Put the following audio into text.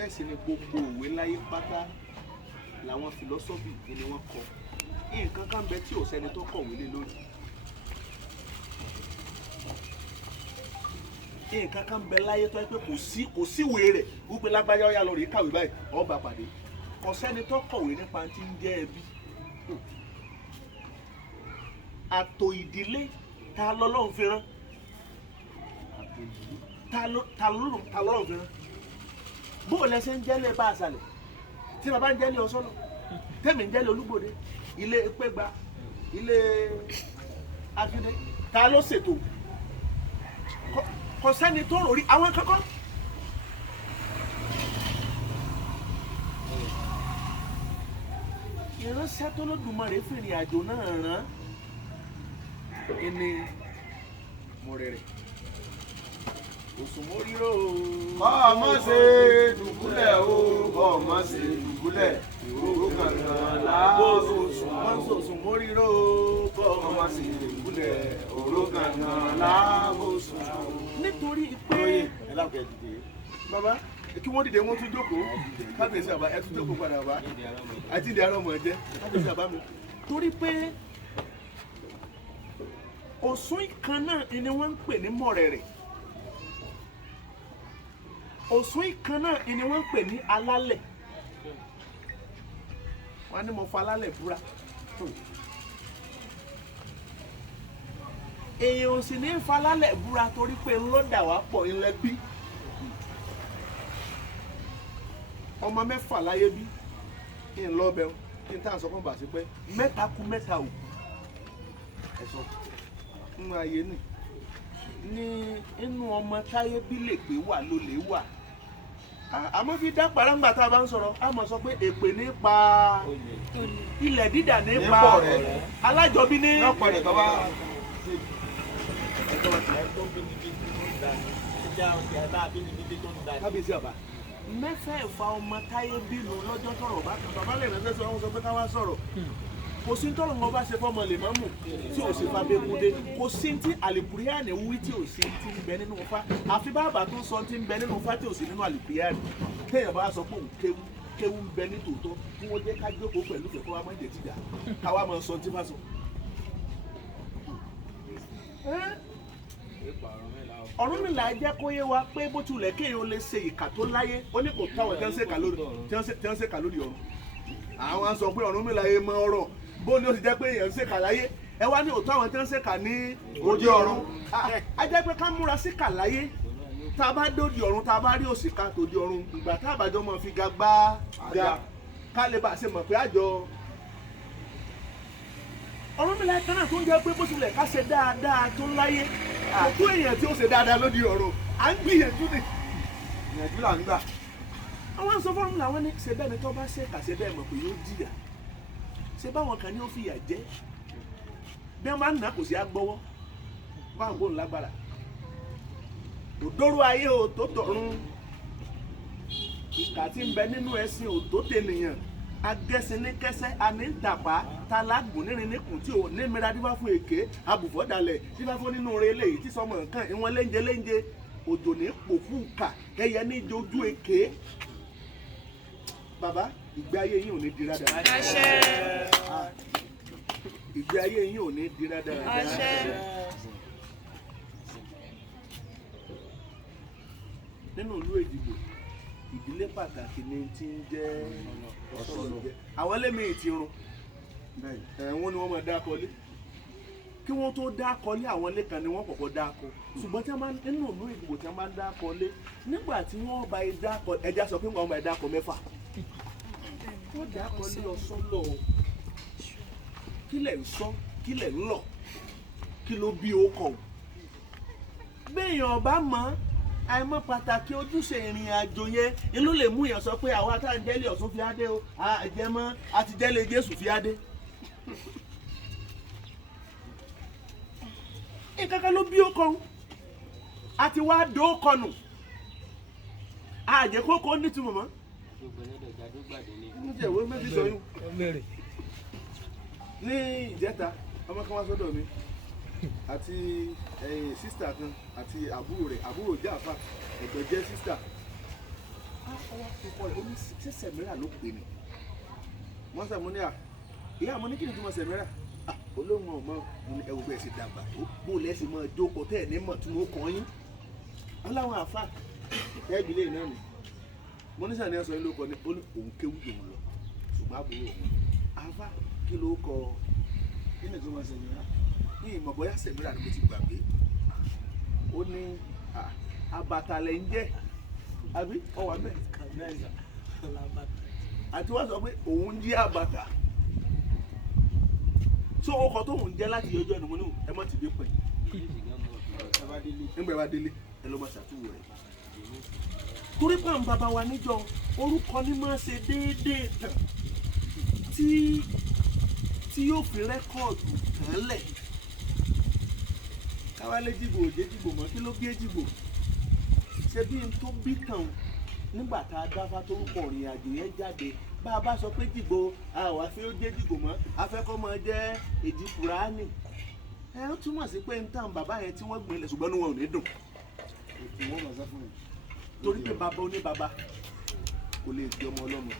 bẹ́ẹ̀ sì ni gbogbo òwe láyé pátá làwọn philosophy ni wọ́n kọ nǹkan kan bẹ tí ò sẹ́ni tó kọ̀wé lé lórí nǹkan kan bẹ láyé tó yẹ pé kò síwèé rẹ̀ wípé lágbájá ọ̀yà lọ rèé kàwé báyìí ọba pàdé kò sẹ́ni tó kọ̀wé nípa tí ń jẹ́ ẹbí àtò ìdílé ta lọ́lọ́run fi rán ta lọ́lọ́run fi rán bó o lẹ́sẹ̀ ń jẹ́lé bá àṣàlẹ̀ tí bàbá ń jẹ́lé Osolo tẹ́mi ń jẹ́lé Olúgbòde ilé Pẹ́gbà ilé Akíndé ta ló ṣètò kò sẹ́ni tó rò rí àwọn kankan. ìránṣẹ́ tó lódùmarè fìrìn àjò náà rán ẹni Mọ̀rẹ̀rẹ̀ Òṣùmóríró ọmọ ṣe dùbúlẹ̀ o ọmọ ṣe dùbúlẹ̀ ìwúrú kankan láàbò Òṣùmóríró ọmọ ṣe dùbúlẹ̀ ìwúrú kankan láàbò. nítorí pé bàbá kí wọ́n dìde wọ́n tún jókòó kábíyèsí àbá ẹ tún jókòó padà bá àti ìdí ará ọmọ ẹ̀jẹ̀ kábíyèsí àbá mi torí pé Òṣùn ìkan náà ni wọ́n ń pè ní Mọ̀rẹ̀rẹ̀ Òṣùn ìkan náà ni wọ́n ń pè ní alálẹ̀ wọ́n ní mo fa alálẹ̀ búra èèyàn ò sì ní fa alálẹ̀ búra torí pé ńlọ́dà wá pọ̀ ńlẹ́ bí ọmọ mẹ́fà láyé bí kí n lọ bẹ kí n tá à ń sọ fún bàṣẹ pé mẹ́ta kú mẹ́ta ò ẹ̀sọ́ nínú ayé ní inú ọmọ táyé bí lè pé wà ló lè wà àmọ́ fi dá parangba tá a bá ń sọ̀rọ̀ a mọ̀ sọ pé èpè nípa ilẹ̀ dídà nípa alájọbí ní. kábíyèsí àbá mẹ́fẹ̀ẹ̀fà ọmọ táyé bínú lọ́jọ́ tọ̀rọ̀ bá kan bàbá lè rẹ́fẹ́ sọ wọ́n sọ pé ká wá sọ̀rọ̀ kò sí tọrọ wọn bá ṣe fọmọ lè mọ́mù tí ò sì fa bẹ́kúndé kò sí tí àlìkùríyàní wí tí ò sí tí ń bẹ nínú fa àfi bàbá tó ń sọ tí ń bẹ nínú fa tí ò sí nínú àlìkùríyàní téèyàn bá sọ pé òun kéwú ń bẹ ní tòótọ́ kí wọ́n jẹ́ ká jókòó pẹ̀lú kẹ̀kọ́ wa máa ń jẹ̀ tìjà káwa máa sọ tí bá sọ. Ọ̀rúnmìlà jẹ́ kó yé wa pé bó tilẹ̀ kéèyàn lè ṣe ìkà tó láyé ó ní kò táwọn tí wọ́n ń ṣèkà lórí ọ̀run àwọn sọ pé Ọ̀rúnmìlà yé mọ ọ̀rọ̀ bó ni ó ti jẹ́ pé èèyàn ń ṣèkà láyé ẹ wá ní òótọ́ àwọn tí wọ́n ń ṣèkà ní òde ọ̀run a jẹ́ pé ká múra síkà láyé tá a bá dóde ọ̀run tá a bá rí òṣìkà tòde ọ̀run ìgbà tá a bá jọ mọ̀ fi ga ká lè bá a ṣe mọ̀ pé àjọ Ọ̀rúnmìlà kan náà tó ń jẹ́ pé bó tilẹ̀ ká ṣe dáadáa tó láyé àtú èèyàn tí ó ṣe dáadáa lóde ọ̀run à ń gbìyànjú ni ìyànjú là ń gbà. àwọn sọ fọ́ọ̀mù làwọn ní ṣe bẹ́ẹ̀ ni tó bá ṣèkà ṣe bẹ́ẹ̀ mọ̀ pé yóò jìyà ṣe báwọn kan ní ó fìyà jẹ bí wọ́n bá ń nà kò sí agbọ́wọ́ báwọn kò ń lágbára òdòrò ayé ò tó tọ̀run ìkà tí ń bẹ nínú ẹ̀sìn ò tó tènìyàn agẹ́sìn ní kẹsẹ́ àní ń tàpá talágùn nírin níkùn tí ò ní mìíràn dífá fún èké abùfọ́dalẹ̀ dífá fún nínú rẹ eléyìí tí sọmọ nǹkan ìwọ̀n léńjẹ òjò ní pòfú kà ẹyẹ ní ìjojú èké bàbá ìgbé ayé yín ò ní di rádaràda. Àṣẹ. Ìgbé ayé yín ò ní di rádaràda. Àṣẹ. Nínú ìlú Èjìgbò ìdílé pàtàkì ni tí ń jẹ́ Osolo àwọn ẹlẹ́mìí ti run wọ́n ní wọ́n máa dá kọ́lé kí wọ́n tó dá kọ́lé àwọn ilé kan ni wọ́n kọ́kọ́ dá kọ́ ṣùgbọ́n tí wọ́n bá nínú ìlú Èjìgbò tí wọ́n bá dá kọ́lé nígbà tí wọ́n bá dá kọ́ ẹja sọ pé wọ́n bá dá kọ́ mẹ́fà wọ́n dá kọ́lé Osolo kílẹ̀ ń sọ kílẹ̀ ń lọ kí ló bí ó kọ̀ béèyàn bá mọ̀ àìmọ̀ pàtàkì ojúṣe ìrìn àjò yẹn inú lè mú yàn sọ pé àwa tá à ń jẹ́lé Ọ̀ṣun fi adé o àjẹmọ́ àti jẹ́lé Jésù fi adé. ìkankan ló bí ó kọ́ àti wá dó kọnù àjẹkókò nítumọ̀ mọ́. ní ìjẹta ọmọ kan wá sọ́dọ̀ mi àti sísítà kan àti àbúrò rẹ̀ àbúrò jẹ́ àfà ẹ̀gbọ́n jẹ́ sísítà ọwọ́ àkókò rẹ̀ ó ní ṣé Sẹ̀mírà ló pè ní wọ́n sọ mo ní à ìyá mo ní kí ni tí mo Sẹ̀mírà olóhùn ọmọ ẹwù bẹ́ẹ̀ ṣe dàgbà tó bó lẹ́sìn mọ́ jókòó tẹ́ ẹ̀ ní mọ̀ tí mo kàn yín wọ́n láwọn àfa ẹ̀bí lè náà nì mo ní sàní ẹ̀sọ́ yín ló kọ ní òun kéwù lòun lọ ṣùgbọ́n àbúrò òun àfa kí ló kọ kí ni tí mo Sẹ̀mírà ní ìmọ̀ bóyá Sẹ̀mírà ni mo ti gbàgbé ó ní àbàtà lẹ̀ ń jẹ́ àbí ọwà bẹ́ẹ̀ àti wọ́n sọ pé òun jí àbàtà so ọkọ̀ tó ń jẹ́ láti yọjọ́ ẹnu mo ní ẹ má ti dé pẹ̀ nígbà bá délé ẹ ló máa ṣàtúwò rẹ̀ torí pàm bàbá wa níjọ orúkọ ní máa ṣe déédéé tàn tí yóò fi rẹ́kọ̀dù kàn lẹ̀ káwálé jìgbò òjé jìgbò mọ́ kí ló bí jìgbò ṣe bí n tó bí tàn nígbà tá a dáfá tó ń pọ̀ ìrìn àjò yẹn jáde bá a bá sọ pé jìgbò àwọn afẹ́ ó jẹ́ jìgbò mọ́ afẹ́kọ́ máa jẹ́ èjì Kùránì ẹ ó túmọ̀ sí pé ń tàn bàbá yẹn tí wọ́n gbìn lẹ̀ ṣùgbọ́n wọn ò ní dùn torí pé bàbá oní bàbá kò lè di ọmọ ọlọ́mọ.